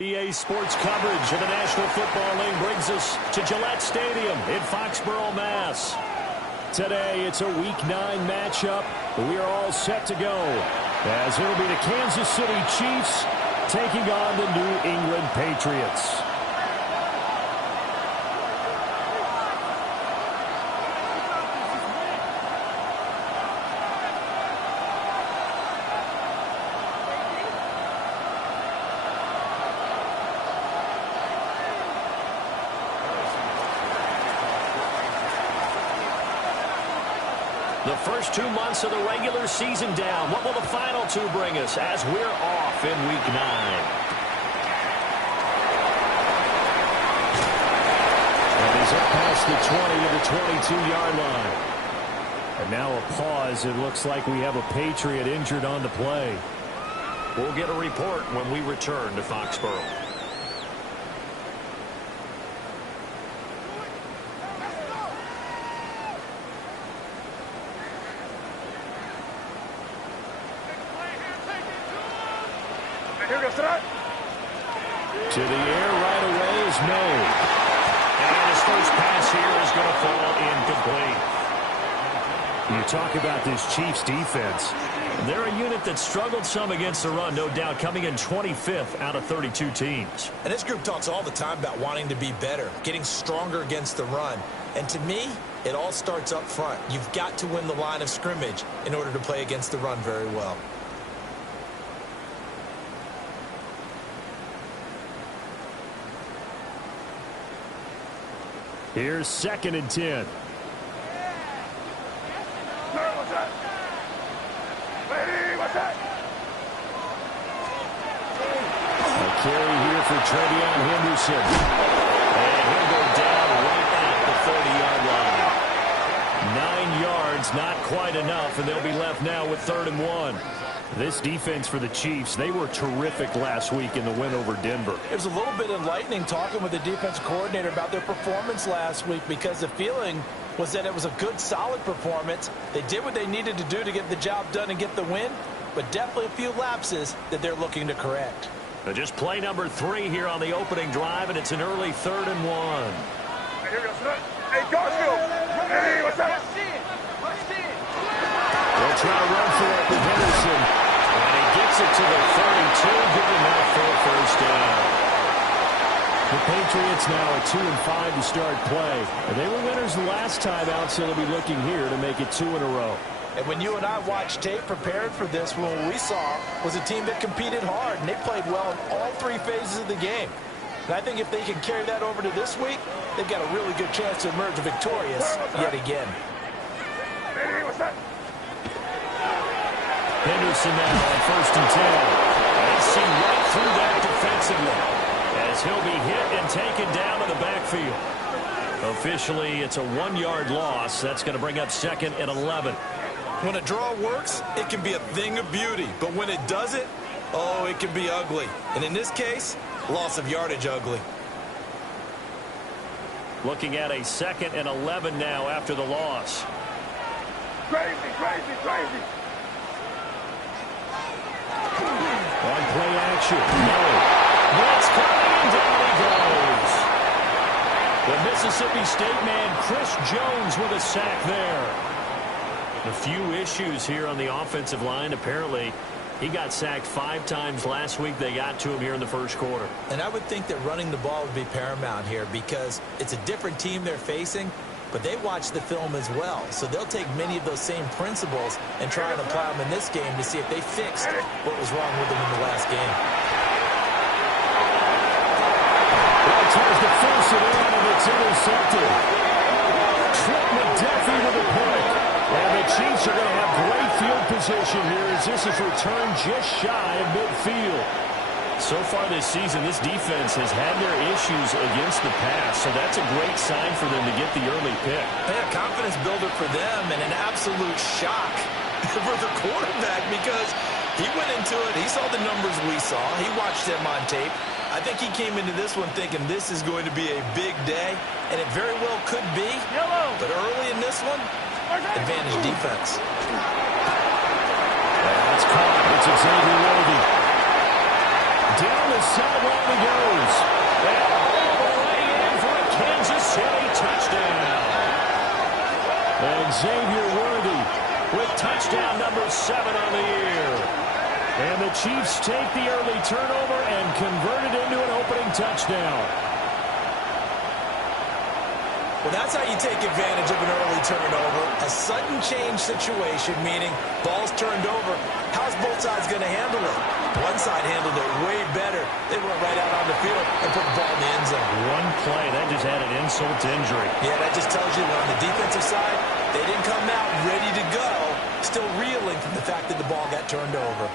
EA Sports coverage of the National Football League brings us to Gillette Stadium in Foxborough, Mass. Today, it's a Week 9 matchup. We are all set to go, as it'll be the Kansas City Chiefs taking on the New England Patriots. The first 2 months of the regular season down. What will the final 2 bring us as we're off in Week 9? And he's up past the 20 to the 22-yard line. And now a pause. It looks like we have a Patriot injured on the play. We'll get a report when we return to Foxborough. To the air right away is made. And his first pass here is going to fall incomplete. You talk about this Chiefs defense. They're a unit that struggled some against the run, no doubt, coming in 25th out of 32 teams. And this group talks all the time about wanting to be better, getting stronger against the run. And to me, it all starts up front. You've got to win the line of scrimmage in order to play against the run very well. Here's 2nd and 10. A carry here for Trevion Henderson. And he'll go down right at the 30-yard line. 9 yards, not quite enough, and they'll be left now with 3rd and 1. This defense for the Chiefs, they were terrific last week in the win over Denver. There's a little bit enlightening talking with the defensive coordinator about their performance last week, because the feeling was that it was a good, solid performance. They did what they needed to do to get the job done and get the win, but definitely a few lapses that they're looking to correct. Just play number 3 here on the opening drive, and it's an early 3rd and 1. Hey, Garfield! Hey, what's up? They'll try to run for it with Henderson. And he gets it to the 32, good enough for a first down. The Patriots now at 2-5 to start play. And they were winners the last time out, so they'll be looking here to make it 2 in a row. And when you and I watched tape prepared for this, what we saw was a team that competed hard, and they played well in all 3 phases of the game. And I think if they can carry that over to this week, they've got a really good chance to emerge victorious yet again. Hey, what's up? Henderson now on 1st and 10. They see right through that defensively as he'll be hit and taken down to the backfield. Officially, it's a 1-yard loss. That's going to bring up 2nd and 11. When a draw works, it can be a thing of beauty. But when it doesn't, oh, it can be ugly. And in this case, loss of yardage ugly. Looking at a 2nd and 11 now after the loss. Crazy, crazy, crazy. On play action. No. Blitz coming, and down he goes. The Mississippi State man, Chris Jones, with a sack there. A few issues here on the offensive line. Apparently, he got sacked 5 times last week. They got to him here in the first quarter. And I would think that running the ball would be paramount here, because it's a different team they're facing, but they watch the film as well. So they'll take many of those same principles and try and apply them in this game to see if they fixed what was wrong with them in the last game. Well, tries to force it in, and it's intercepted. Trent McDuffie to the point. And the Chiefs are going to have great field position here as this is returned just shy of midfield. So far this season, this defense has had their issues against the pass, so that's a great sign for them to get the early pick. Yeah, confidence builder for them, and an absolute shock for the quarterback, because he went into it, he saw the numbers we saw, he watched them on tape. I think he came into this one thinking this is going to be a big day, and it very well could be. But early in this one, advantage defense. That's caught. It's Xavier Worthy. Down the sideline he goes. And all the way in for a Kansas City touchdown. And Xavier Worthy with touchdown number 7 on the year. And the Chiefs take the early turnover and convert it into an opening touchdown. Well, that's how you take advantage of an early turnover. A sudden change situation, meaning ball's turned over. How's both sides going to handle it? One side handled it way better. They went right out on the field and put the ball in the end zone. One play, that just added insult to injury. Yeah, that just tells you that on the defensive side, they didn't come out ready to go, still reeling from the fact that the ball got turned over.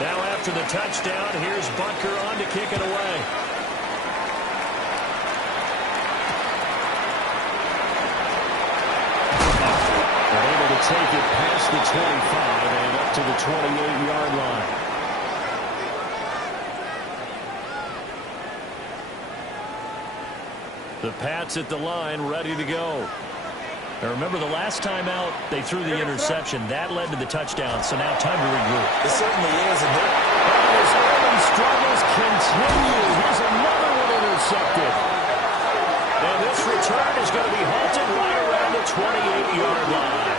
Now after the touchdown, here's Butker on to kick it away. They're able to take it past the 25 and up to the 28-yard line. The Pats at the line, ready to go. Now remember, the last time out, they threw the interception. That led to the touchdown, so now time to regroup. It certainly is. And his early struggles continue. Here's another one intercepted. And this return is going to be halted right around the 28-yard line.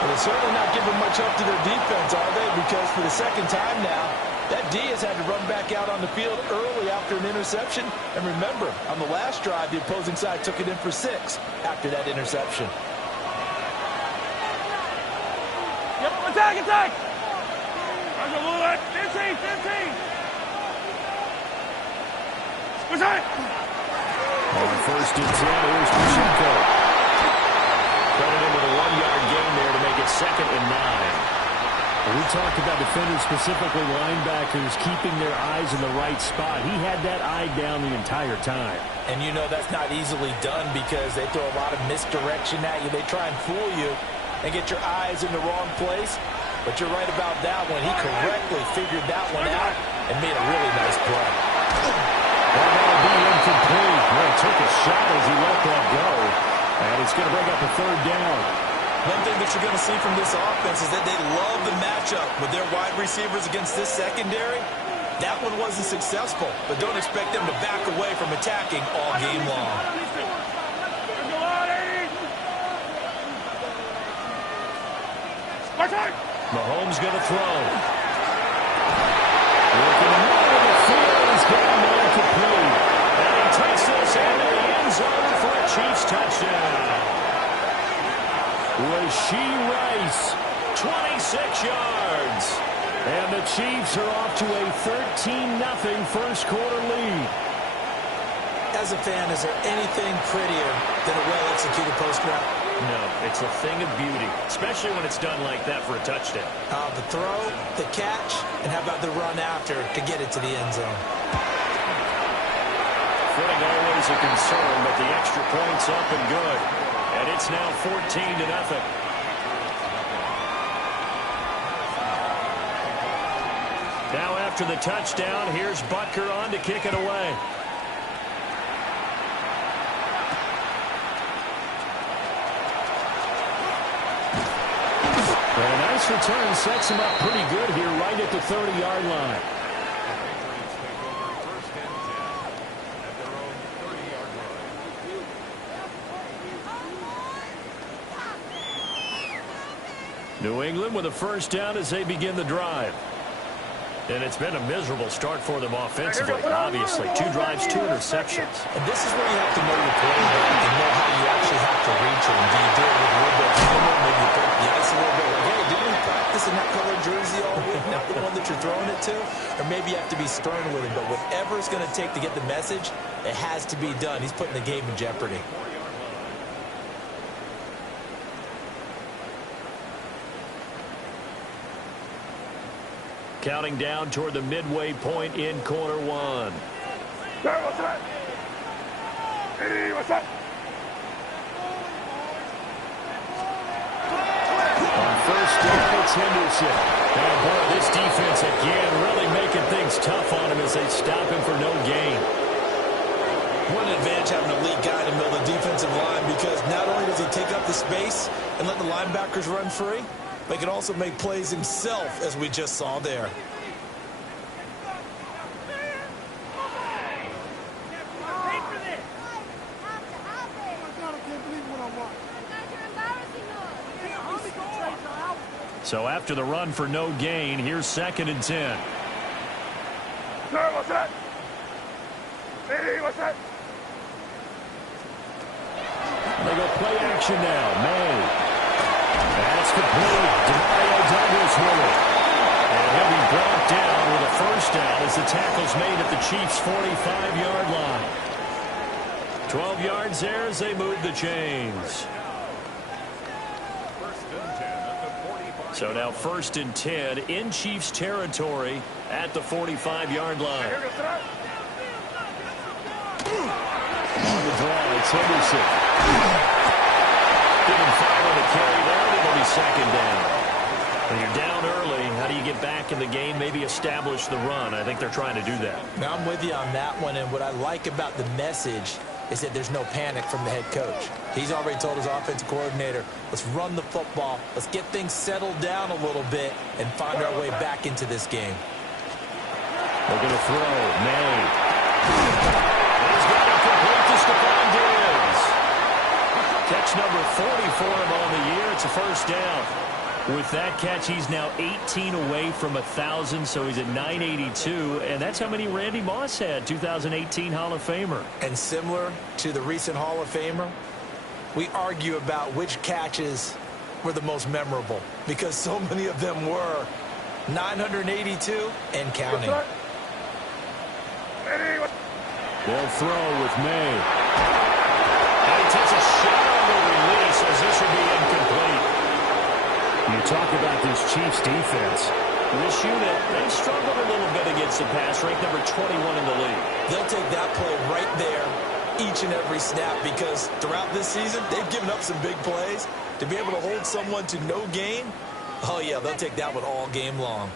Well, they're certainly not giving much up to their defense, are they? Because for the second time now, that D has had to run back out on the field early after an interception. And remember, on the last drive, the opposing side took it in for 6 after that interception. Yep, attack, attack! Let's go, move it. 15, 15. What's that? On first and 10, here's Pacheco. Cutting into the 1-yard gain there to make it 2nd and 9. We talked about defenders, specifically linebackers, keeping their eyes in the right spot. He had that eye down the entire time. And you know that's not easily done because they throw a lot of misdirection at you. They try and fool you and get your eyes in the wrong place. But you're right about that one. He correctly figured that one out and made a really nice play. Well, that'll be incomplete. Well, he took a shot as he let that go. And it's going to bring up a 3rd down. One thing that you're going to see from this offense is that they love the matchup with their wide receivers against this secondary. That one wasn't successful, but don't expect them to back away from attacking all game long. Mahomes going to throw. Looking right in the field, he's got him incomplete. And he takes this into the end zone for a Chiefs touchdown. Rashee Rice, 26 yards. And the Chiefs are off to a 13-0 first quarter lead. As a fan, is there anything prettier than a well-executed post route? No, it's a thing of beauty, especially when it's done like that for a touchdown. The throw, the catch, and how about the run after to get it to the end zone? Footing always a concern, but the extra point's up and good. And it's now 14-0. Now after the touchdown, here's Butker on to kick it away. And a nice return sets him up pretty good here right at the 30-yard line. New England with a first down as they begin the drive. And it's been a miserable start for them offensively. Obviously, 2 drives, 2 interceptions. And this is where you have to know your quarterback and know how you actually have to reach him. Do you do it with a little bit of humor? Maybe you break the ice a little bit. Like, hey, didn't we practice in that colored jersey all week? Not the one that you're throwing it to? Or maybe you have to be stern with him. But whatever it's going to take to get the message, it has to be done. He's putting the game in jeopardy. Counting down toward the midway point in quarter 1. What's that? Hey, what's that? On first down, it's Henderson. And boy, this defense again really making things tough on him as they stop him for no gain. What an advantage having a elite guy in the middle of the defensive line, because not only does he take up the space and let the linebackers run free, but he can also make plays himself, as we just saw there. So after the run for no gain, here's 2nd and 10. Sir, what's that? Hey, what's that? They go play action now. May. That's complete. Demario Douglas with it. And he'll be brought down with a first down as the tackle's made at the Chiefs' 45-yard line. 12 yards there as they move the chains. So now 1st and 10 in Chiefs territory at the 45-yard line. On the draw, it's Henderson. Giving 5 on the carry there, and it'll be 2nd down. When you're down early, how do you get back in the game, maybe establish the run? I think they're trying to do that. Now, I'm with you on that one, and what I like about the message is that there's no panic from the head coach. He's already told his offensive coordinator, let's run the football, let's get things settled down a little bit and find our way back into this game. They're going to throw. May. He's got it complete to Stephon Diggs. Catch number 40 for him on the year. It's a first down. With that catch, he's now 18 away from 1,000, so he's at 982, and that's how many Randy Moss had, 2018 Hall of Famer. And similar to the recent Hall of Famer, we argue about which catches were the most memorable, because so many of them were 982 and counting. They'll throw with May. And he takes a shot on the release as this will be incomplete. You talk about this Chiefs defense. This unit, they struggled a little bit against the pass, ranked number 21 in the league. They'll take that play right there each and every snap, because throughout this season, they've given up some big plays. To be able to hold someone to no gain, oh yeah, they'll take that one all game long.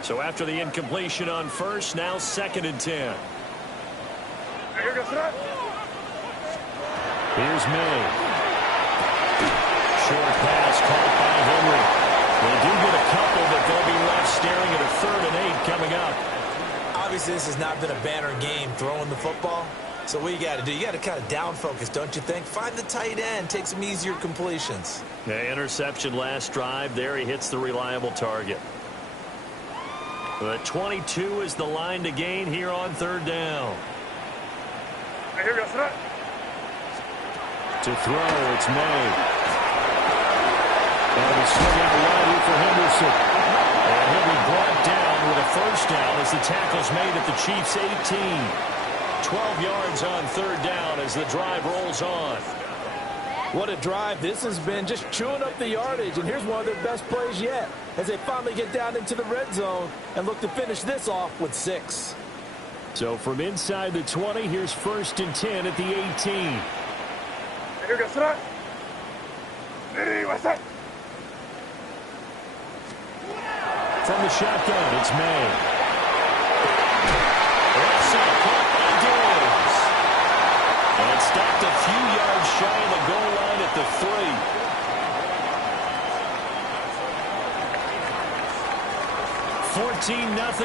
So after the incompletion on first, now 2nd and 10. Here's May. Short pass caught by Henry. They do get a couple, but they'll be left staring at a 3rd and 8 coming up. Obviously, this has not been a banner game throwing the football. So what you got to do, you got to kind of down focus, don't you think? Find the tight end, take some easier completions. The interception last drive. There he hits the reliable target. But 22 is the line to gain here on 3rd down. To throw, it's May. And he's swing out wide here for Henderson. And he'll be brought down with a first down as the tackle's made at the Chiefs' 18. 12 yards on 3rd down as the drive rolls on. What a drive this has been, just chewing up the yardage. And here's one of their best plays yet as they finally get down into the red zone and look to finish this off with 6. So from inside the 20, here's 1st and 10 at the 18. From the shotgun, it's May. That's a caught by Diggs. And it's stopped a few yards shy of the goal line at the 3.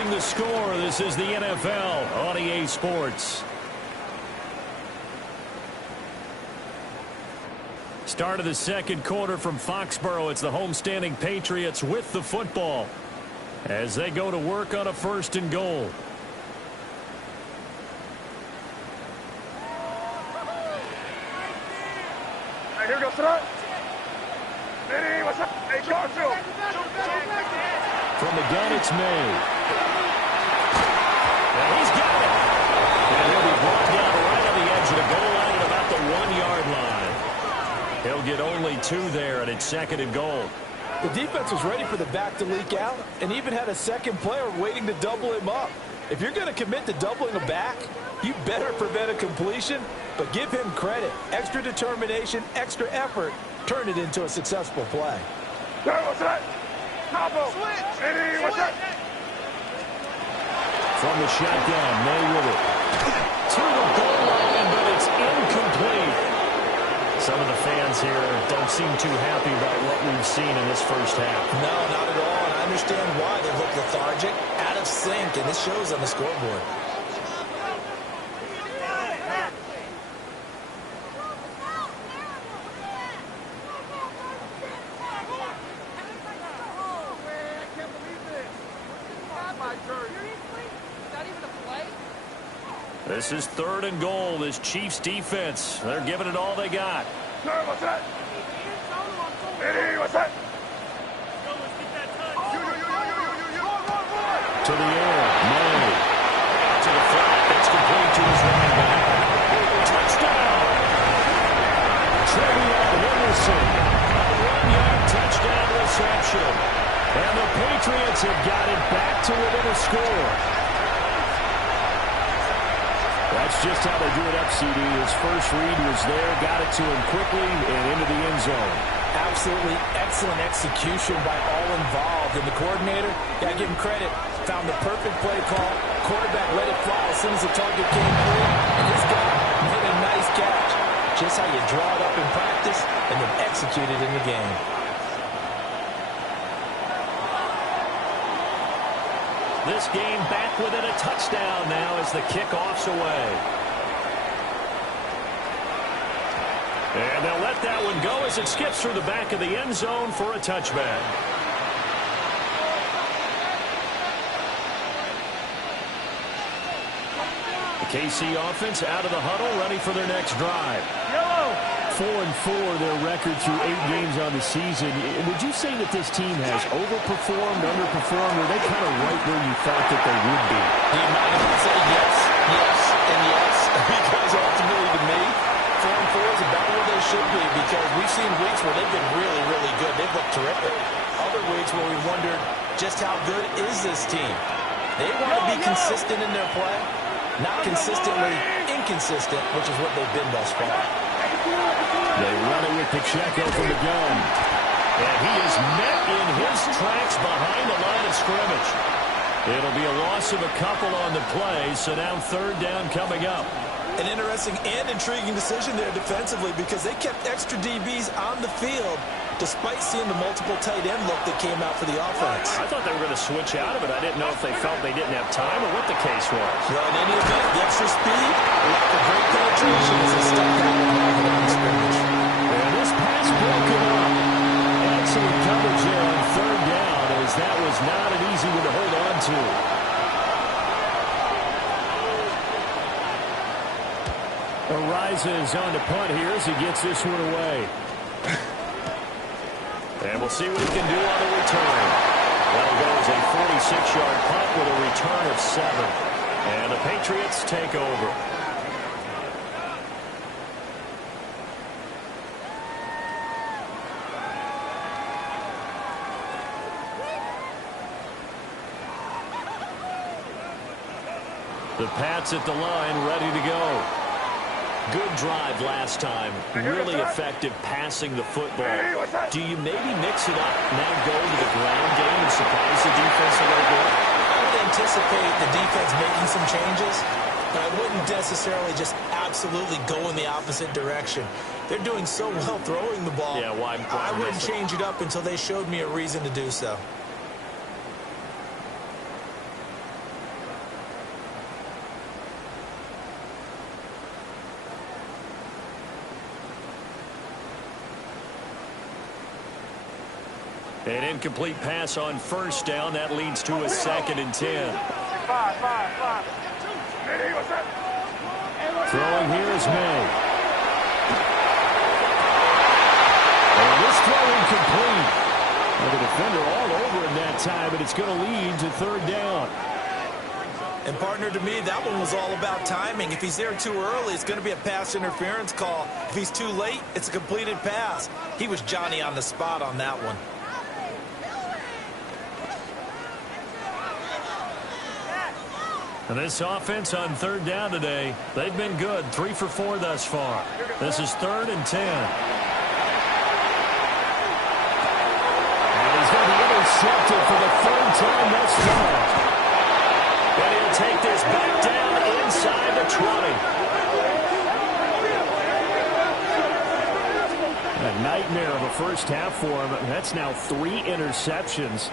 14-0 the score. This is the NFL on EA Sports. Start of the 2nd quarter from Foxborough. It's the homestanding Patriots with the football as they go to work on a 1st and goal. Here goes Trot. Ready, what's up? Hey, Garfield. From the gun, it's May. And he's got it. And he'll be brought down right on the edge of the goal line at about the 1-yard line. He'll get only 2 there, and it's 2nd and goal. The defense was ready for the back to leak out and even had a second player waiting to double him up. If you're going to commit to doubling a back, you better prevent a completion, but give him credit. Extra determination, extra effort, turn it into a successful play. What's that? Combo. Switch. Ready, what's that? From the shotgun, May with it. To the goal line, but it's incomplete. Some of the fans here don't seem too happy about what we've seen in this first half. No, not at all, and I understand why. They look lethargic, out of sync, and this shows on the scoreboard. This is 3rd and goal. This Chiefs defense, they're giving it all they got. Sir, what's that? Eddie, what's that? To the air, May. To the flat, that's complete to his running back. Touchdown! Trevion Henderson. A 1-yard touchdown reception. And the Patriots have got it back to within a score. That's just how they do it up, CD. His first read was there, got it to him quickly, and into the end zone. Absolutely excellent execution by all involved. And the coordinator, got to give him credit, found the perfect play call. Quarterback let it fly as soon as the target came through. And this guy made a nice catch. Just how you draw it up in practice and then execute it in the game. This game back within a touchdown now as the kickoff's away. And they'll let that one go as it skips through the back of the end zone for a touchback. The KC offense out of the huddle, ready for their next drive. 4-4 their record through 8 games on the season. Would you say that this team has overperformed, underperformed, or are they kind of right where you thought that they would be? You might have said yes, yes, and yes, because ultimately to me, 4-4 is about where they should be, because we've seen weeks where they've been really, really good. They've looked terrific. Other weeks where we wondered just how good is this team. They want to be consistent in their play, not consistently inconsistent, which is what they've been thus far. They run it with Pacheco from the gun. And he is met in his tracks behind the line of scrimmage. It'll be a loss of a couple on the play, so now 3rd down coming up. An interesting and intriguing decision there defensively, because they kept extra DBs on the field despite seeing the multiple tight end look that came out for the offense. I thought they were going to switch out of it. I didn't know if they felt they didn't have time or what the case was. Well, in any event, the extra speed, lack of great penetration as they stuck out on the line of scrimmage. And this pass broken up. Excellent coverage there on 3rd down, as that was not an easy one to hold on to. Ariza is on to punt here as he gets this one away. And we'll see what he can do on the return. That'll go as a 46-yard punt with a return of 7. And the Patriots take over. The Pats at the line, ready to go. Good drive last time. Really effective passing the football. Do you maybe mix it up, now go to the ground game and surprise the defense a little bit? I would anticipate the defense making some changes, but I wouldn't necessarily just absolutely go in the opposite direction. They're doing so well throwing the ball. Yeah, why I wouldn't change it up until they showed me a reason to do so. An incomplete pass on 1st down. That leads to a 2nd and 10. Throwing here is May. And this throw incomplete. Well, the defender all over him that time, but it's going to lead to 3rd down. And partner, to me, that one was all about timing. If he's there too early, it's going to be a pass interference call. If he's too late, it's a completed pass. He was Johnny on the spot on that one. And this offense on 3rd down today, they've been good. 3 for 4 thus far. This is 3rd and 10. And he's going to be intercepted for the 3rd time thus far. And he'll take goes back down inside the 20. A nightmare of a first half for him. That's now 3 interceptions.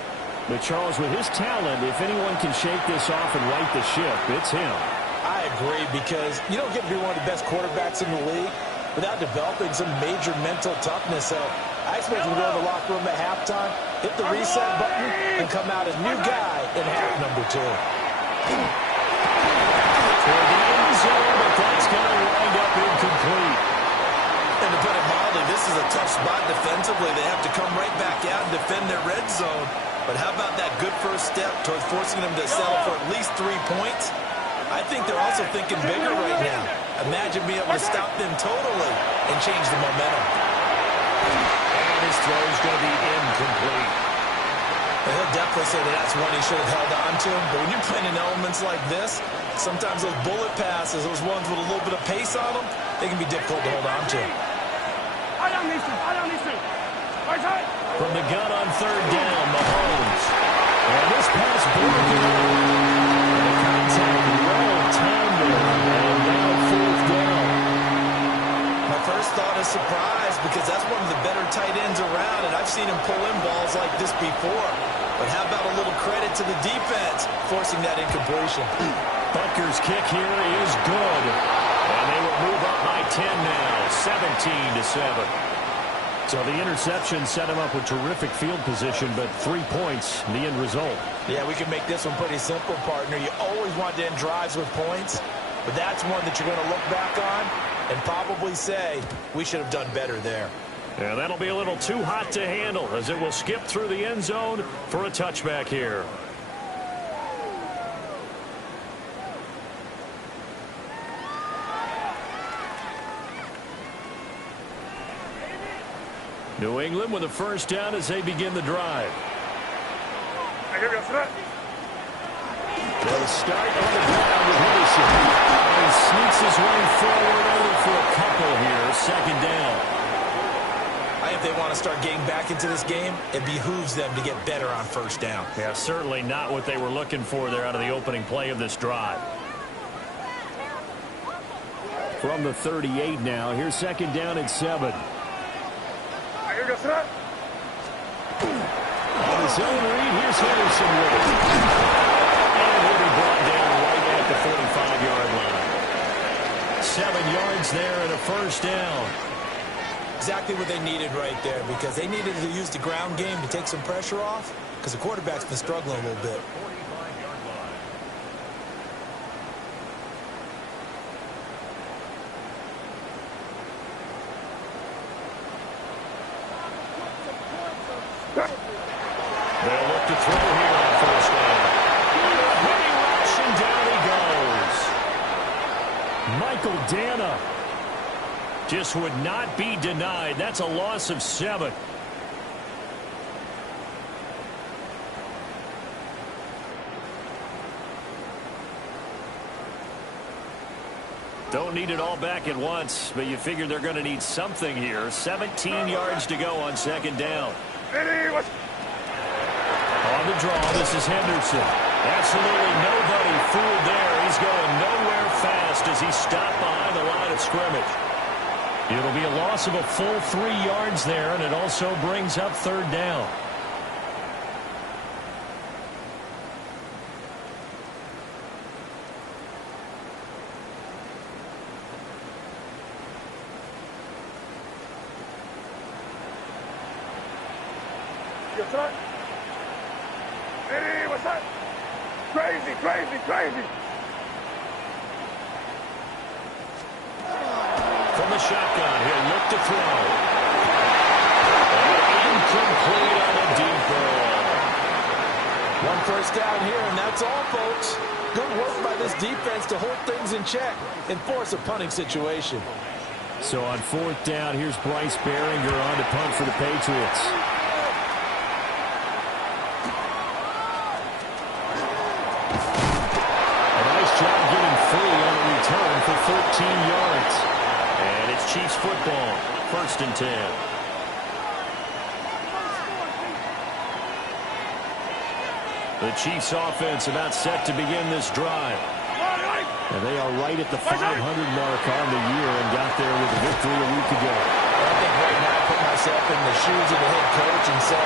But Charles, with his talent, if anyone can shake this off and right the ship, it's him. I agree, because you don't get to be one of the best quarterbacks in the league without developing some major mental toughness. So I expect him to go to the locker room at halftime, hit the reset button, and come out a new guy in half number 2. For the end zone, but that's going to wind up incomplete. And to put it mildly, this is a tough spot defensively. They have to come right back out and defend their red zone. But how about that good first step towards forcing them to settle for at least 3 points? I think they're also thinking bigger right now. Imagine being able to stop them totally and change the momentum. And his throw is going to be incomplete. And he'll definitely say that that's one he should have held on to. But when you're playing in elements like this, sometimes those bullet passes, those ones with a little bit of pace on them, they can be difficult to hold on to. From the gun on 3rd down, Mahomes. And this pass broken. The contact well timed there. And now 4th down. My first thought is surprise, because that's one of the better tight ends around, and I've seen him pull in balls like this before. But how about a little credit to the defense forcing that incompletion? Butker's kick here is good. And they will move up by 10 now, 17-7. So the interception set him up with terrific field position, but 3 points, the end result. Yeah, we can make this one pretty simple, partner. You always want to end drives with points, but that's one that you're going to look back on and probably say, we should have done better there. Yeah, that'll be a little too hot to handle, as it will skip through the end zone for a touchback here. New England with a first down as they begin the drive. They'll start on the ground with Henderson. And he sneaks his way forward only for a couple here. 2nd down. I think they want to start getting back into this game. It behooves them to get better on 1st down. Yeah, certainly not what they were looking for there out of the opening play of this drive. From the 38 now, here's 2nd down and 7. On his own read, here's Henderson with it. And he'll be brought down right at the 45-yard line. 7 yards there and a first down. Exactly what they needed right there, because they needed to use the ground game to take some pressure off, because the quarterback's been struggling a little bit. They'll look to throw here on 1st down. Heavy rush, and down he goes. Michael Dana just would not be denied. That's a loss of 7. Don't need it all back at once, but you figure they're going to need something here. 17 yards to go on 2nd down. On the draw, this is Henderson. Absolutely nobody fooled there. He's going nowhere fast as he stopped behind the line of scrimmage. It'll be a loss of a full 3 yards there, and it also brings up 3rd down. Hey, what's that? Crazy, crazy, crazy. From the shotgun, he'll look to throw. Incomplete on a deep ball. 1 first down here, and that's all, folks. Good work by this defense to hold things in check and force a punting situation. So on 4th down, here's Bryce Behringer on to punt for the Patriots. A nice job getting free on a return for 13 yards. And it's Chiefs football, 1st and 10. The Chiefs offense about set to begin this drive. And they are right at the 500 mark on the year and got there with a victory a week ago. I think right now I put myself in the shoes of the head coach and say,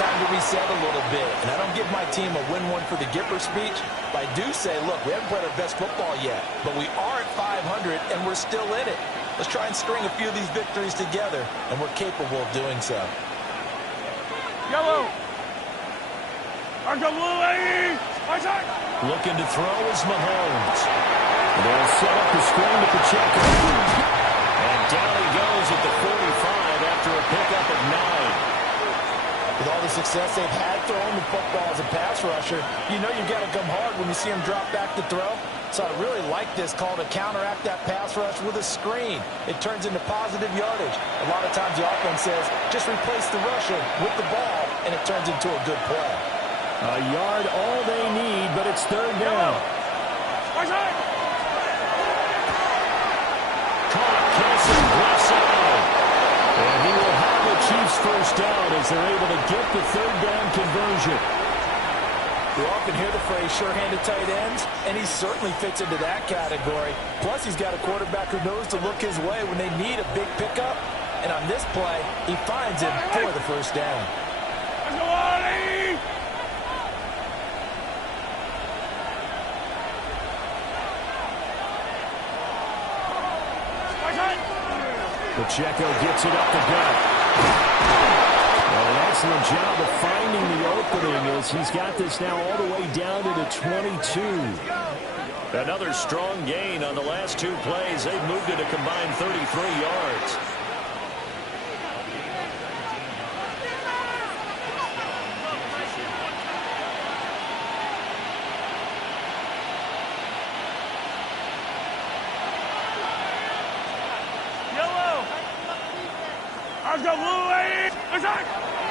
time to reset a little bit. And I don't give my team a win one for the Gipper speech, but I do say, look, we haven't played our best football yet, but we are at 500 and we're still in it. Let's try and string a few of these victories together, and we're capable of doing so. Yellow. Looking to throw is Mahomes. They'll set up the screen to Pacheco. And down he goes at the 45 after a pickup of 9. With all the success they've had throwing the football as a pass rusher, you know you've got to come hard when you see him drop back to throw. So I really like this call to counteract that pass rush with a screen. It turns into positive yardage. A lot of times the offense says, just replace the rusher with the ball, and it turns into a good play. A yard all they need, but it's third down. Caught, Kelce, left side. And he will have the Chiefs first down as they're able to get the third down conversion. You often hear the phrase sure-handed tight ends, and he certainly fits into that category. Plus, he's got a quarterback who knows to look his way when they need a big pickup. And on this play, he finds him for the first down. Pacheco gets it up the gut. An excellent job of finding the opening as he's got this now all the way down to the 22. Another strong gain on the last two plays. They've moved it a combined 33 yards.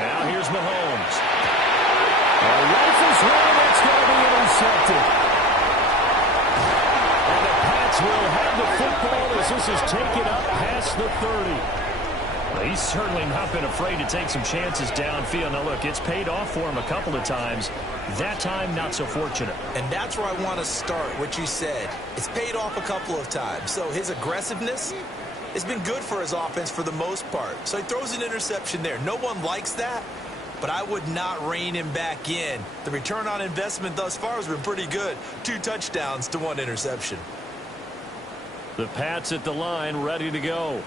Now here's Mahomes. Rifles one, that's going to be intercepted. And the Pats will have the football as this is taken up past the 30. Well, he's certainly not been afraid to take some chances downfield. Now, look, it's paid off for him a couple of times. That time, not so fortunate. And that's where I want to start, what you said. It's paid off a couple of times. So his aggressiveness has been good for his offense for the most part. So he throws an interception there. No one likes that, but I would not rein him back in. The return on investment thus far has been pretty good. 2 touchdowns to 1 interception. The Pats at the line, ready to go.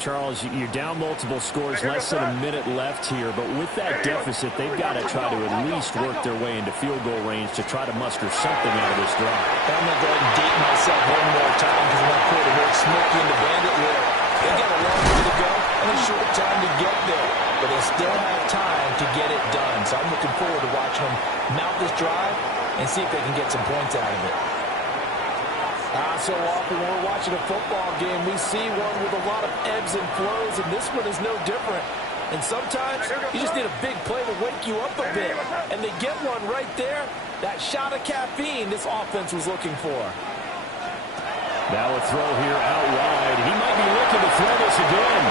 Charles, you're down multiple scores, less than a minute left here, but with that deficit, they've got to try to at least work their way into field goal range to try to muster something out of this drive. I'm going to go ahead and date myself one more time because I want to put a little smoky in the bandit look. They've got a long way to go and a short time to get there, but they still have time to get it done. So I'm looking forward to watching them mount this drive and see if they can get some points out of it. So often when we're watching a football game, we see one with a lot of ebbs and flows, and this one is no different. And sometimes you just need a big play to wake you up a bit. And they get one right there. That shot of caffeine this offense was looking for. Now a throw here out wide. He might be looking to throw this again.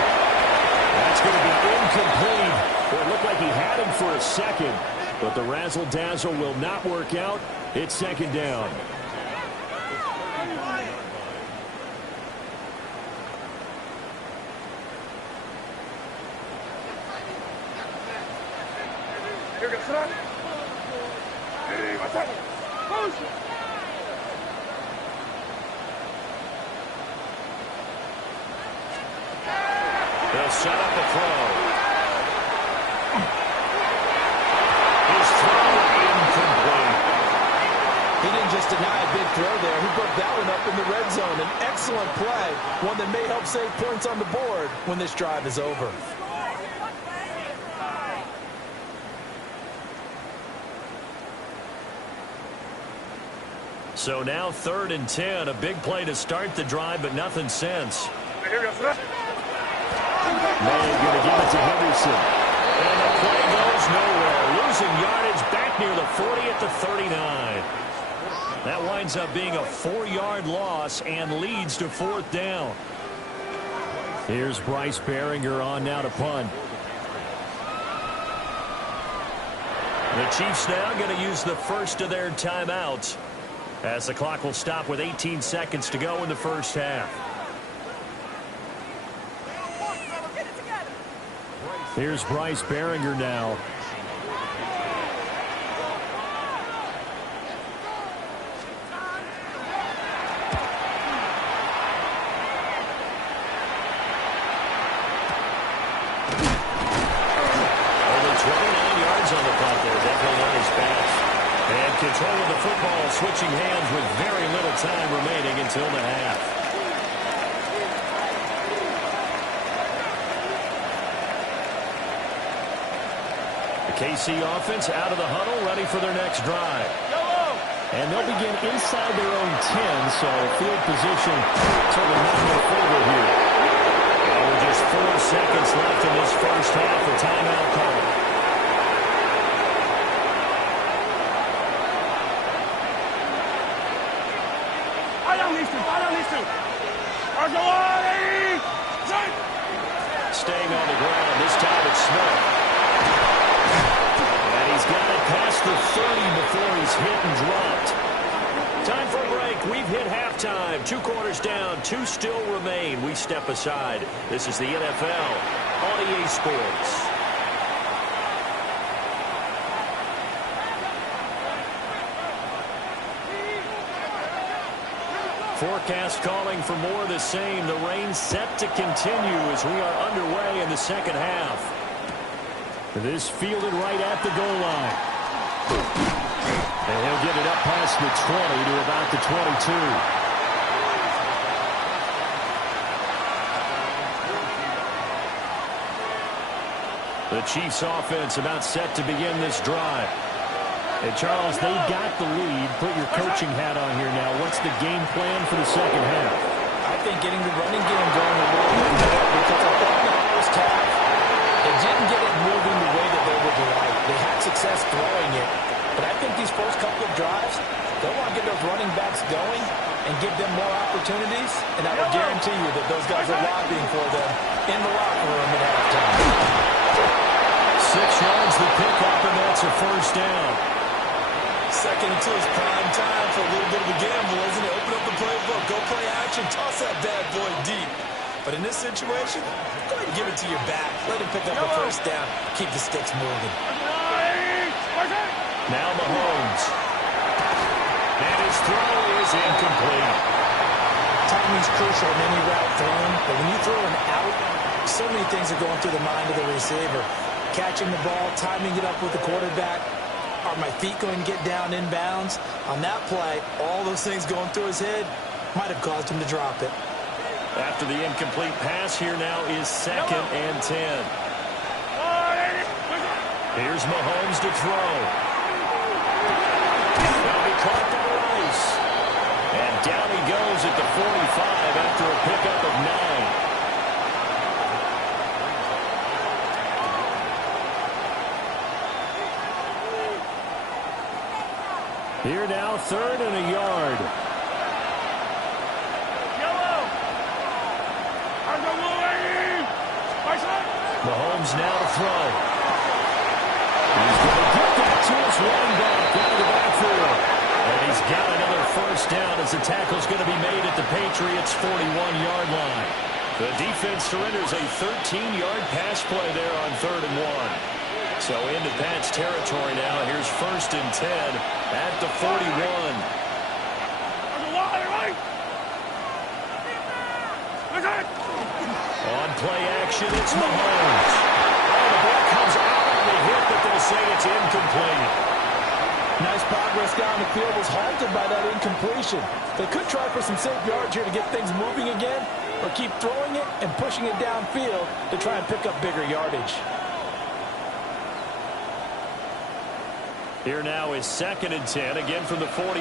That's going to be incomplete. Well, it looked like he had him for a second, but the razzle-dazzle will not work out. It's second down. They'll set up a throw. His throw incomplete. He didn't just deny a big throw there. He broke that one up in the red zone. An excellent play, one that may help save points on the board when this drive is over. So now 3rd and 10. A big play to start the drive, but nothing since. May going to give it to Henderson. And the play goes nowhere. Losing yardage back near the 40 at the 39. That winds up being a 4-yard loss and leads to 4th down. Here's Bryce Behringer on now to punt. The Chiefs now going to use the first of their timeouts. as the clock will stop with 18 seconds to go in the first half. Here's Bryce Behringer now. Control of the football, switching hands with very little time remaining until the half. The KC offense out of the huddle, ready for their next drive. And they'll begin inside their own 10, so field position certainly not in their favor here. And with just 4 seconds left in this first half, a timeout call. Staying on the ground, this time it's Smith. And he's got it past the 30 before he's hit and dropped. Time for a break. We've hit halftime. 2 quarters down, 2 still remain. We step aside. This is the NFL on EA Sports. Forecast calling for more of the same. The rain set to continue as we are underway in the second half. This fielded right at the goal line. And he'll get it up past the 20 to about the 22. The Chiefs offense about set to begin this drive. Hey, Charles, they got the lead. Put your coaching hat on here now. What's the game plan for the second half? I think getting the running game going a little bit better because I thought in the first half they didn't get it moving the way that they would like. They had success throwing it, but I think these first couple of drives, they'll want to get those running backs going and give them more opportunities, and I will guarantee you that those guys are lobbying for them in the locker room at halftime. 6 yards the pickup, and that's a first down. Second and 2 is prime time for a little bit of a gamble, isn't it? Open up the playbook, go play action, toss that bad boy deep. But in this situation, go ahead and give it to your back. Let him pick up a first down. Keep the sticks moving. Now Mahomes. And his throw is incomplete. Timing's crucial in any route thrown, but when you throw an out, so many things are going through the mind of the receiver. Catching the ball, timing it up with the quarterback. Are my feet going to get down inbounds? On that play, all those things going through his head might have caused him to drop it. After the incomplete pass, here now is 2nd and 10. Here's Mahomes to throw. That'll be caught by Rice. And down he goes at the 45 after a pickup of 9. Here now, 3rd and a yard. Mahomes now to throw. He's going to get that to his running back out of the backfield. And he's got another first down as the tackle's going to be made at the Patriots' 41-yard line. The defense surrenders a 13-yard pass play there on 3rd and 1. So into Pat's territory now. Here's 1st and 10 at the 41. On play action, it's Mahomes. Oh, the ball comes out on the hit, but they'll say it's incomplete. Nice progress down the field was halted by that incompletion. They could try for some safe yards here to get things moving again, or keep throwing it and pushing it downfield to try and pick up bigger yardage. Here now is 2nd and 10, again from the 41.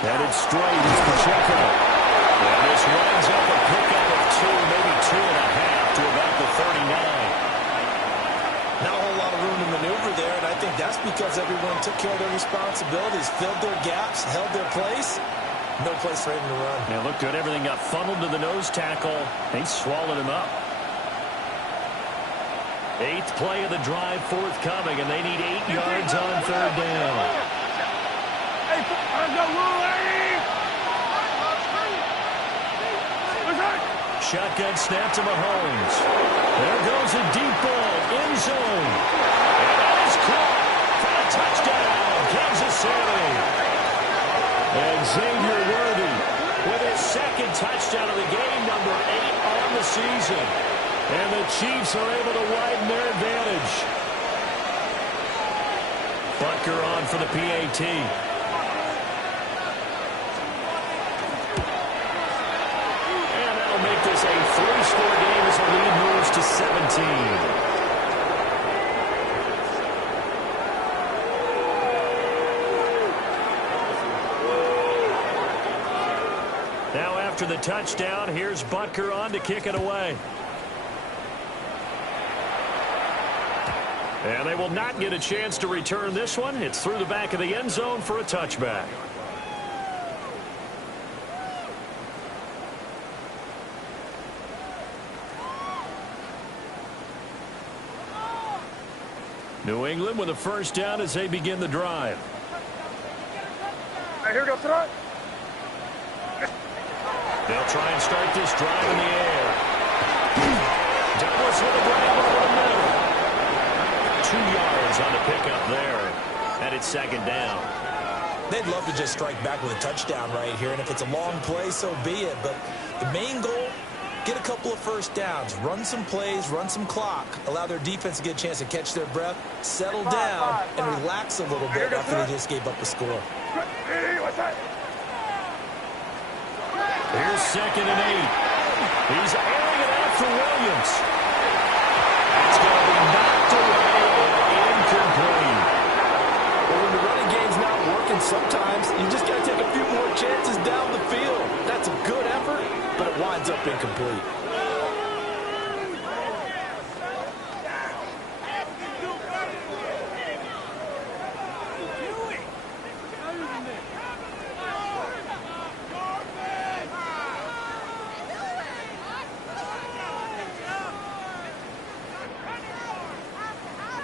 Headed straight is Pacheco. And this winds up a pickup of 2, maybe 2.5 to about the 39. Not a whole lot of room to maneuver there, and I think that's because everyone took care of their responsibilities, filled their gaps, held their place. No place for him to run. Yeah, looked good. Everything got funneled to the nose tackle. They swallowed him up. Eighth play of the drive forthcoming, and they need 8 yards on third down. Hey, let's go, Shotgun snap to Mahomes. There goes a deep ball, end zone. And that is caught for a touchdown, Kansas City. And Xavier Worthy with his second touchdown of the game, number 8 on the season. And the Chiefs are able to widen their advantage. Butker on for the PAT. Make this a 3-score game as the lead moves to 17. Now after the touchdown, here's Butker on to kick it away. And they will not get a chance to return this one. It's through the back of the end zone for a touchback. New England with a first down as they begin the drive. Hey, here we go, throw it. They'll try and start this drive in the air. Douglas with a grab over the middle. 2 yards on the pickup there. And it's second down. They'd love to just strike back with a touchdown right here, and if it's a long play, so be it. But the main goal, get a couple of first downs, run some plays, run some clock, allow their defense to get a chance to catch their breath, settle down, and relax a little bit after they just gave up a score. Here's 2nd and 8. He's airing it out for Williams. It's going to be knocked away and incomplete. Well, when the running game's not working, sometimes you just got to take a few more chances down the field. That's a good effort, but it winds up incomplete.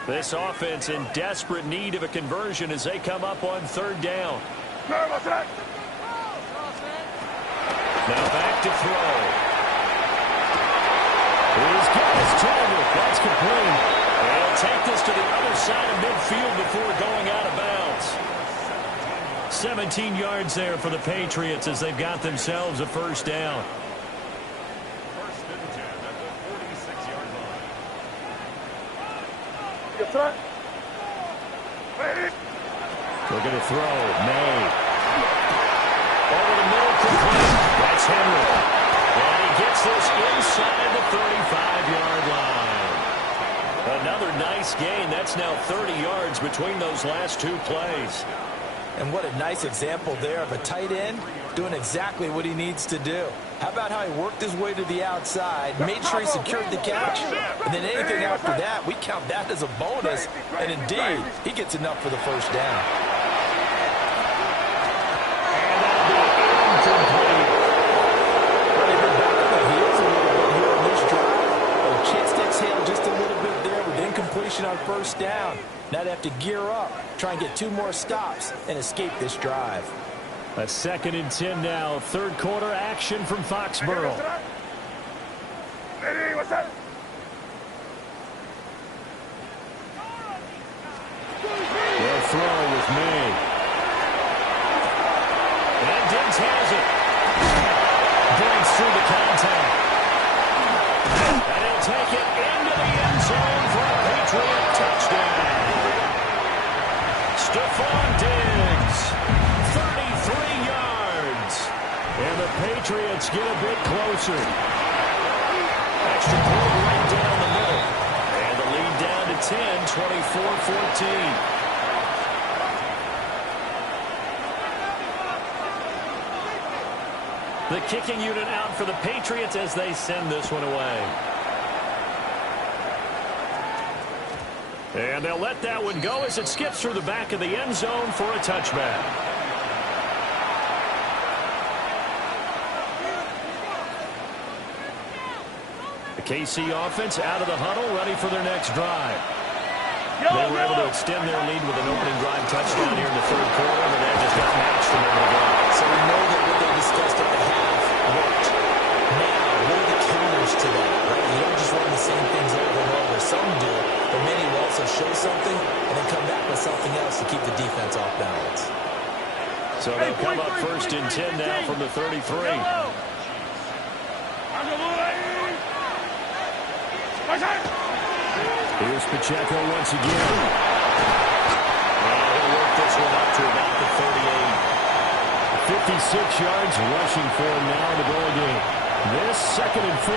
This offense in desperate need of a conversion as they come up on third down. Now back to throw. He's got his target. That's complete. And he'll take this to the other side of midfield before going out of bounds. 17 yards there for the Patriots as they've got themselves a first down. Looking to throw. May. Over the middle, complete. That's Henry. And he gets this inside the 35-yard line. Another nice gain. That's now 30 yards between those last 2 plays. And what a nice example there of a tight end doing exactly what he needs to do. How about how he worked his way to the outside, made sure he secured the catch, and then anything after that, we count that as a bonus. And indeed, he gets enough for the first down. And that'll be incomplete. Well, they've been back on the heels a little bit here on this drive. A chance to exhale just a little bit there with incompletion on first down. Now they have to gear up, try and get 2 more stops, and escape this drive. A 2nd and 10 now. Third quarter action from Foxborough. What's that? They'll throw with May. And Diggs has it. Breaks through the contact. And he'll take it into the end zone for a Patriot touchdown. Stephon Diggs. 33 yards. And the Patriots get a bit closer. Extra point right down the middle. And the lead down to 10, 24-14. The kicking unit out for the Patriots as they send this one away. And they'll let that one go as it skips through the back of the end zone for a touchback. The KC offense out of the huddle, ready for their next drive. They were able to extend their lead with an opening drive touchdown here in the third quarter, but that just got matched a moment ago. So we know that what they discussed at the half worked. Now, what are the counters to that, right? You don't just run the same things over and over. Some do, but many will also show something and then come back with something else to keep the defense off balance. So they'll come up first and 10 now from the 33. Here's Pacheco once again. And he'll work this one up to about the 38. 56 yards rushing for him now in the ball game. This 2nd and 4.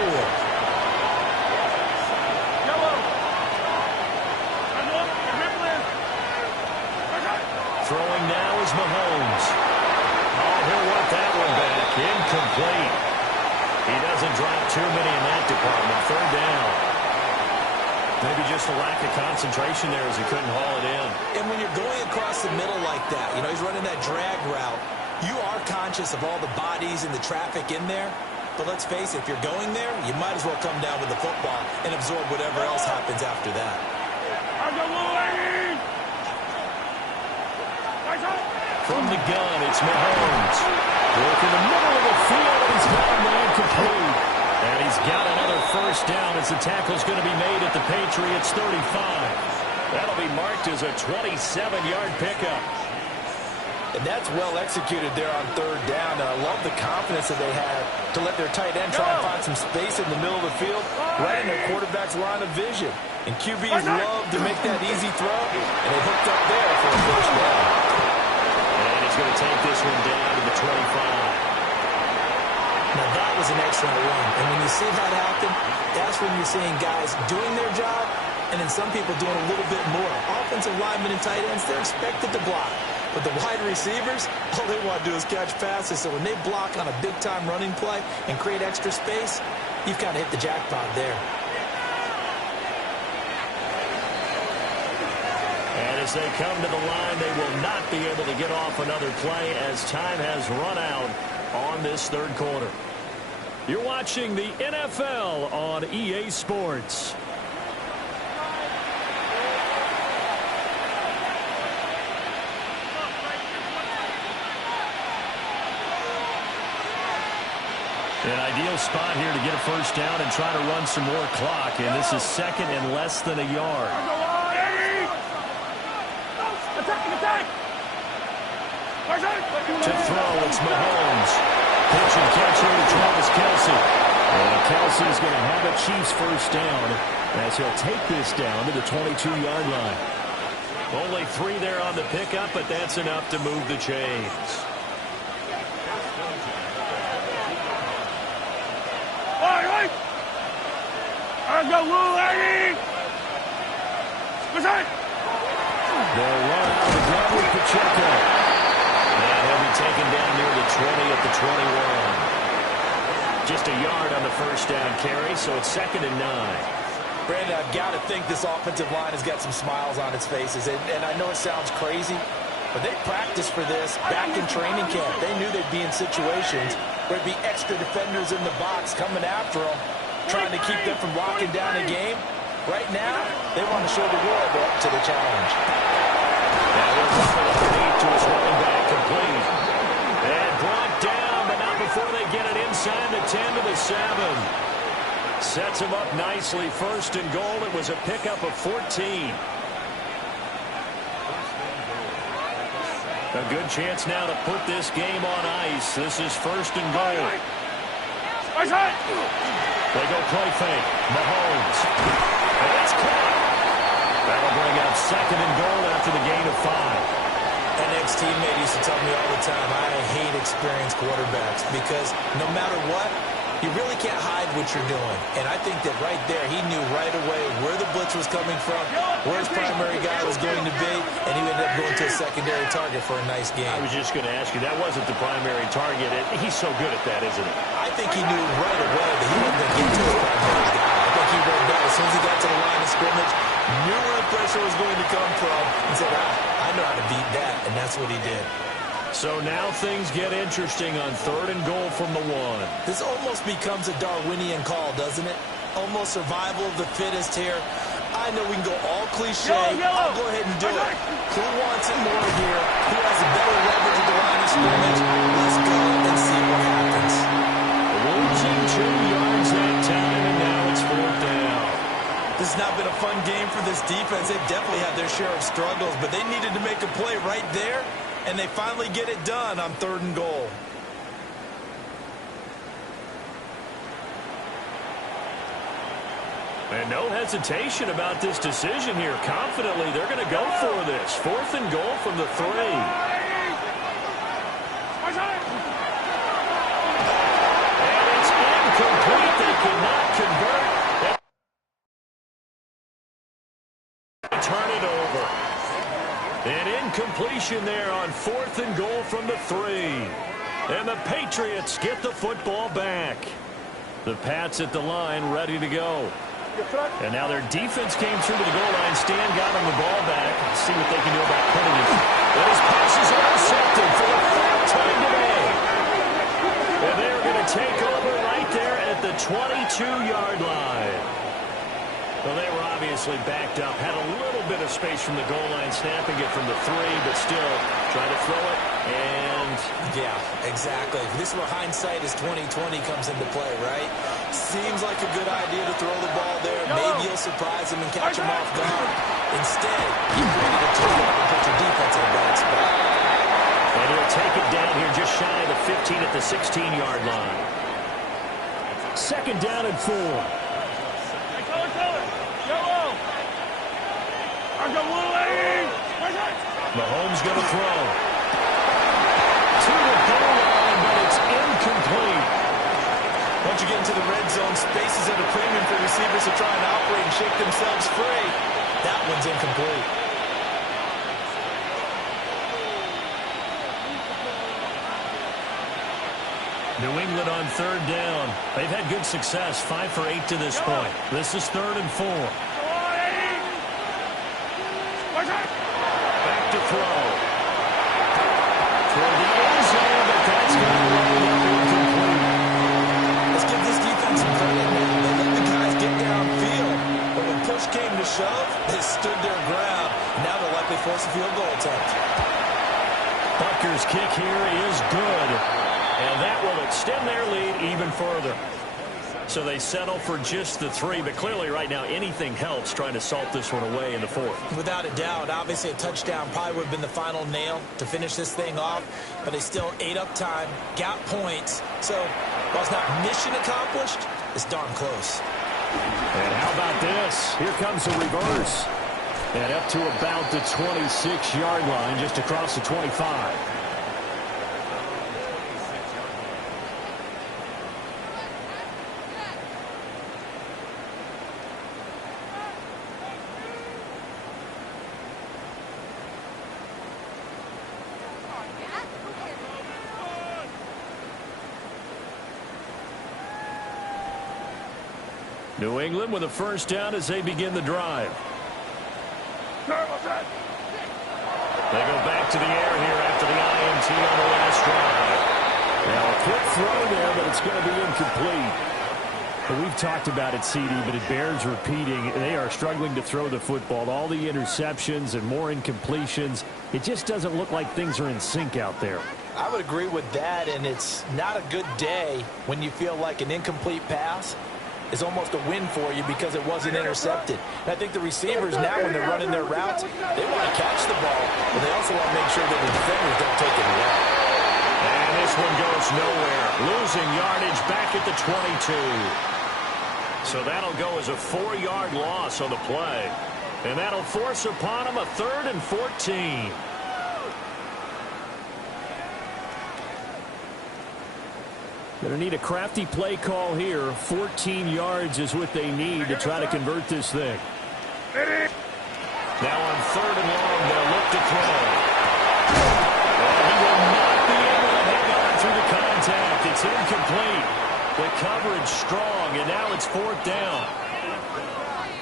Throwing now is Mahomes. Oh, he'll want that one back. Incomplete. He doesn't drop too many in that department. 3rd down. Maybe just a lack of concentration there as he couldn't haul it in. And when you're going across the middle like that, you know, he's running that drag route, you are conscious of all the bodies and the traffic in there. But let's face it, if you're going there, you might as well come down with the football and absorb whatever else happens after that. From the gun, it's Mahomes. Work in the middle of the field, and he's got a man complete. And he's got another first down as the tackle's going to be made at the Patriots' 35. That'll be marked as a 27-yard pickup. And that's well executed there on 3rd down. And I love the confidence that they had to let their tight end try and find some space in the middle of the field, right in their quarterback's line of vision. And QBs love to make that easy throw, and they hooked up there for a first down. And he's going to take this one down to the 25. Now, that was an excellent run. And when you see that happen, that's when you're seeing guys doing their job and then some people doing a little bit more. Offensive linemen and tight ends, they're expected to block. But the wide receivers, all they want to do is catch passes. So when they block on a big-time running play and create extra space, you've kind of hit the jackpot there. And as they come to the line, they will not be able to get off another play as time has run out on this 3rd quarter. You're watching the NFL on EA Sports. An ideal spot here to get a first down and try to run some more clock, and this is 2nd and less than a yard. To throw, it's Mahomes. Pitch and catch here to Travis Kelce. And Kelsey's going to have a Chiefs first down as he'll take this down to the 22-yard line. Only 3 there on the pickup, but that's enough to move the chains. They'll run out of the ground with Pacheco. And he'll be taken down near the 20 at the 21. Just a yard on the first down carry, so it's 2nd and 9. Brandon, I've got to think this offensive line has got some smiles on its faces. And I know it sounds crazy, but they practiced for this back in training camp. They knew they'd be in situations where there'd be extra defenders in the box coming after them, trying to keep them from locking down a game. Right now, they want to show the world they're up to the challenge. That was underneath to his running back, complete. And brought down, but not before they get it inside the 10 to the 7. Sets him up nicely. 1st and goal. It was a pickup of 14. A good chance now to put this game on ice. This is 1st and goal. They go play fake. Mahomes. And it's caught. That'll bring up 2nd and goal after the gain of 5. An ex-teammate used to tell me all the time, I hate experienced quarterbacks because no matter what, you really can't hide what you're doing. And I think that right there, he knew right away where the blitz was coming from, where his primary guy was going to be, and he ended up going to a secondary target for a nice game. I was just going to ask you, that wasn't the primary target. He's so good at that, isn't he? I think he knew right away that he wasn't going to get to his primary guy. I think he read that as soon as he got to the line of scrimmage, knew where the pressure was going to come from, and said, I know how to beat that, and that's what he did. So now things get interesting on 3rd and goal from the 1. This almost becomes a Darwinian call, doesn't it? almost survival of the fittest here. I know we can go all cliche. Yellow. I'll go ahead and do it. Who wants it more here? Who has a better leverage at the line of scrimmage? Let's go and see what happens. Losing 2 yards that time, and now it's 4th down. This has not been a fun game for this defense. They've definitely had their share of struggles, but they needed to make a play right there, and they finally get it done on 3rd and goal. And no hesitation about this decision here. Confidently, they're going to go for this. 4th and goal from the 3. And it's incomplete. They cannot convert. Turn it over. An incompletion there on 4th and goal from the 3. And the Patriots get the football back. The Pats at the line ready to go. And now their defense came through to the goal line. Stan got him the ball back. Let's see what they can do about putting it. And his pass is intercepted for the 3rd time today. And they're going to take over right there at the 22-yard line. Well, they were obviously backed up. Had a little bit of space from the goal line, snapping it from the 3, but still trying to throw it. And yeah, exactly. This is where hindsight is 20/20 comes into play, right? Seems like a good idea to throw the ball there. Maybe you'll surprise him and catch him off guard. Instead, you created a turnover and put your defense in a bad spot. And he'll take it down here just shy of the 15 at the 16-yard line. 2nd down and 4. Mahomes going to throw. To the goal line, but it's incomplete. Once you get into the red zone, space is at a premium for receivers to try and operate and shake themselves free. That one's incomplete. New England on 3rd down. They've had good success, 5 for 8 to this point. This is 3rd and 4. Back to throw. Toward the end zone, but that's going to run incomplete. Let's give this defense some credit, man. They let the guys get downfield. But when push came to shove, they stood their ground. Now they'll likely force a field goal attempt. Bucker's kick here is good. And that will extend their lead even further. So they settle for just the 3, but clearly right now anything helps trying to salt this one away in the 4th. Without a doubt, obviously a touchdown probably would have been the final nail to finish this thing off, but they still ate up time, got points. So while it's not mission accomplished, it's darn close. And how about this? Here comes a reverse. And up to about the 26-yard line, just across the 25. New England with a 1st down as they begin the drive. They go back to the air here after the INT on the last drive. Now a quick throw there, but it's going to be incomplete. But we've talked about it, CD, but it bears repeating. They are struggling to throw the football. All the interceptions and more incompletions. It just doesn't look like things are in sync out there. I would agree with that, and it's not a good day when you feel like an incomplete pass is almost a win for you because it wasn't intercepted. And I think the receivers now, when they're running their routes, they want to catch the ball, but they also want to make sure that the defenders don't take it away. And this one goes nowhere. Losing yardage back at the 22. So that'll go as a 4-yard loss on the play. And that'll force upon them a 3rd and 14. Going to need a crafty play call here. 14 yards is what they need to try to convert this thing. Now on 3rd and long, they'll look to throw. And he will not be able to hang on through the contact. It's incomplete. The coverage strong, and now it's 4th down.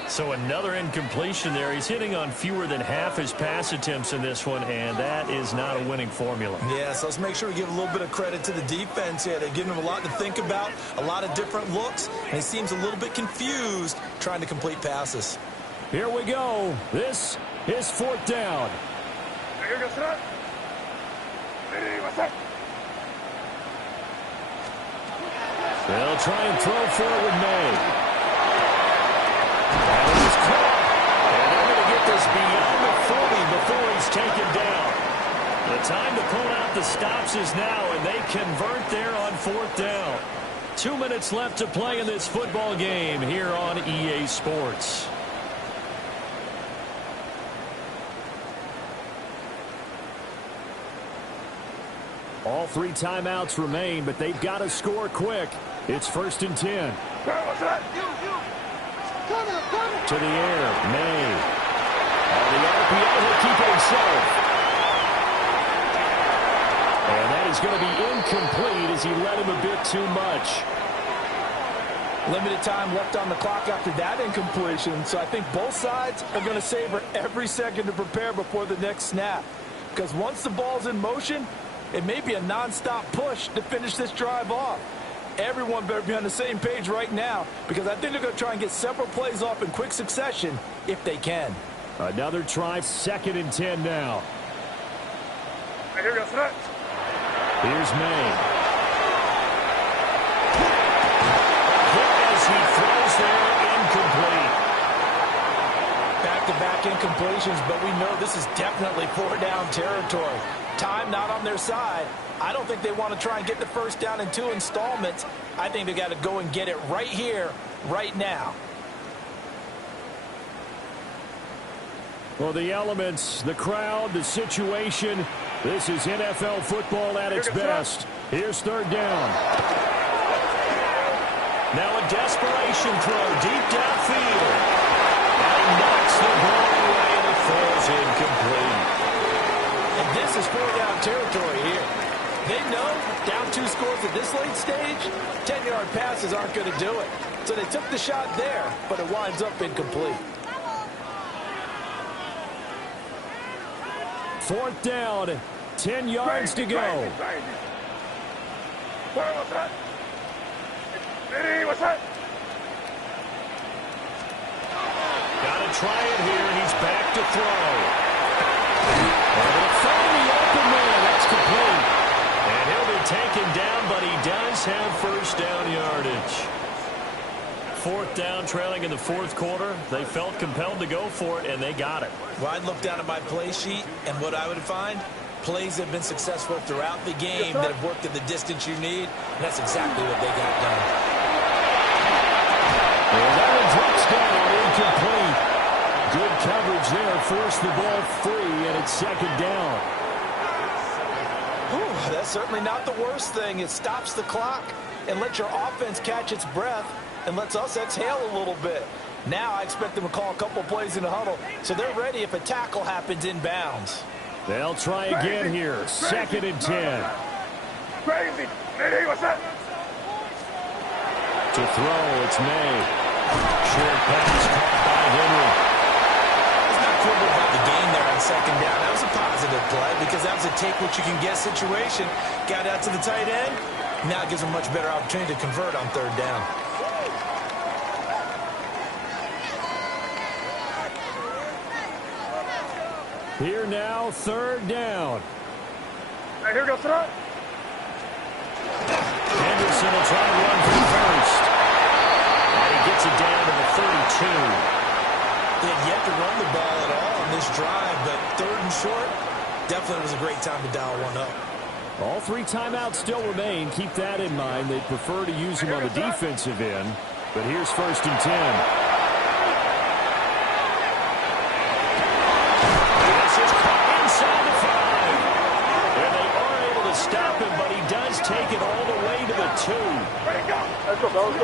So another incompletion there. He's hitting on fewer than half his pass attempts in this one, and that is not a winning formula. Yeah, so let's make sure we give a little bit of credit to the defense here. They're giving him a lot to think about, a lot of different looks, and he seems a little bit confused trying to complete passes. Here we go. This is fourth down. They'll try and throw for it with May. And he's caught. And they're going to get this beyond the 40 before he's taken down. The time to pull out the stops is now, and they convert there on fourth down. 2 minutes left to play in this football game here on EA Sports. All 3 timeouts remain, but they've got to score quick. It's 1st and 10. To the air, May. And the RPO will keep it himself. And that is going to be incomplete as he led him a bit too much. Limited time left on the clock after that incompletion, so I think both sides are going to savor every second to prepare before the next snap. Because once the ball's in motion, it may be a nonstop push to finish this drive off. Everyone better be on the same page right now, because I think they're going to try and get several plays off in quick succession if they can. Another try, 2nd and 10 now. Here's May. As he throws there, incomplete. Back-to-back incompletions, but we know this is definitely 4-down territory. Time not on their side. I don't think they want to try and get the first down in 2 installments. I think they got to go and get it right here, right now. Well, the elements, the crowd, the situation, this is NFL football at its best. Here's 3rd down. Now a desperation throw deep downfield. And he knocks the ball away and it falls incomplete. And this is 4-down territory here. They know down 2 scores at this late stage, 10-yard passes aren't going to do it. So they took the shot there, but it winds up incomplete. 4th down, 10 yards to go. Got to try it here. He's back to throw. And he'll find the open man. That's complete. And he'll be taken down, but he does have first down yardage. 4th down, trailing in the 4th quarter. They felt compelled to go for it, and they got it. Well, I'd look down at my play sheet, and what I would find, plays that have been successful throughout the game that have worked at the distance you need, and that's exactly what they got done. And that one drops down, incomplete. Good coverage there, forced the ball free, and it's 2nd down. Whew, that's certainly not the worst thing. It stops the clock and lets your offense catch its breath and lets us exhale a little bit. Now I expect them to call a couple plays in the huddle, so they're ready if a tackle happens in bounds. They'll try again here. 2nd and 10. Crazy. Hey, what's that? To throw, it's May. Short pass caught by Henry. It's not quibble about the game there on 2nd down. That was a positive play because that was a take-what-you-can-get situation. Got out to the tight end. Now it gives them a much better opportunity to convert on 3rd down. Here now, 3rd down. Hey, here goes front. Henderson will try to run for first. And he gets it down to the 32. They had yet to run the ball at all on this drive, but 3rd and short, definitely was a great time to dial one up. All 3 timeouts still remain. Keep that in mind. They prefer to use him on the defensive end. But here's 1st and 10. Stop him, but he does take it all the way to the 2.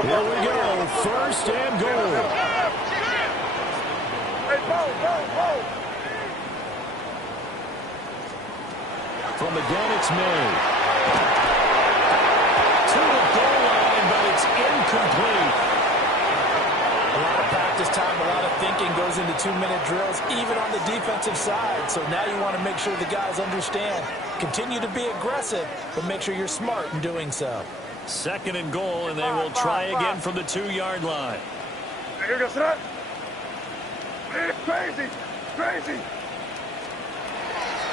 Here we go, 1st and goal. From the gun, it's May. To the goal line, but it's incomplete. A lot of back practice time, a lot of thinking goes into 2-minute drills, even on the defensive side. So now you want to make sure the guys understand. Continue to be aggressive, but make sure you're smart in doing so. 2nd and goal, and they will try again from the 2-yard line. Here goes that. Crazy.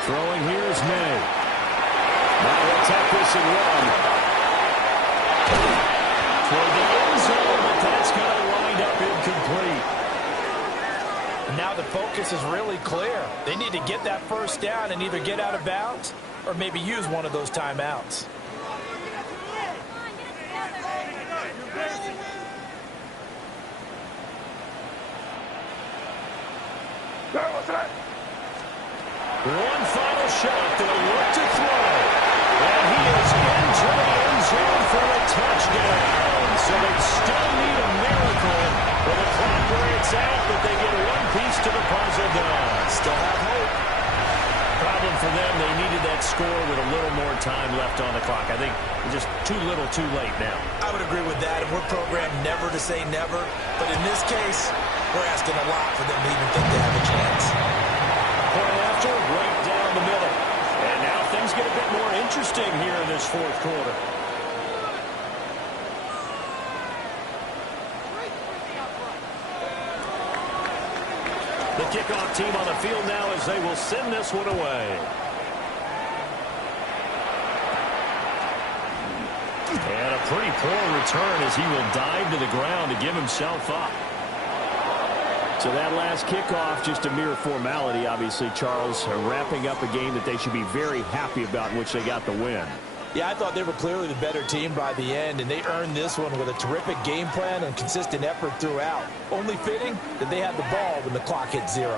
Throwing here is May. Now they'll take this and run. For the end zone, but that's going to wind up incomplete. Now the focus is really clear. They need to get that first down and either get out of bounds or maybe use one of those timeouts. One final shot. They'll look to throw. And he is into the end zone for a touchdown. So they still need a miracle for the clock where it's at, but they get one piece to the puzzle done. Still have hope. Problem for them, they needed that score with a little more time left on the clock. I think just too little too late now. I would agree with that, and we're programmed never to say never. But in this case, we're asking a lot for them to even think they have a chance. Point after, right down the middle. And now things get a bit more interesting here in this 4th quarter. The kickoff team on the field now as they will send this one away. And a pretty poor return as he will dive to the ground to give himself up. So that last kickoff, just a mere formality, obviously, Charles, wrapping up a game that they should be very happy about, in which they got the win. Yeah, I thought they were clearly the better team by the end, and they earned this one with a terrific game plan and consistent effort throughout. Only fitting that they had the ball when the clock hit 0.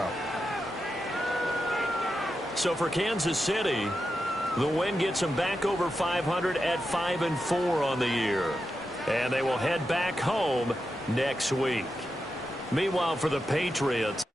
So for Kansas City, the win gets them back over 500 at 5-4 on the year. And they will head back home next week. Meanwhile, for the Patriots,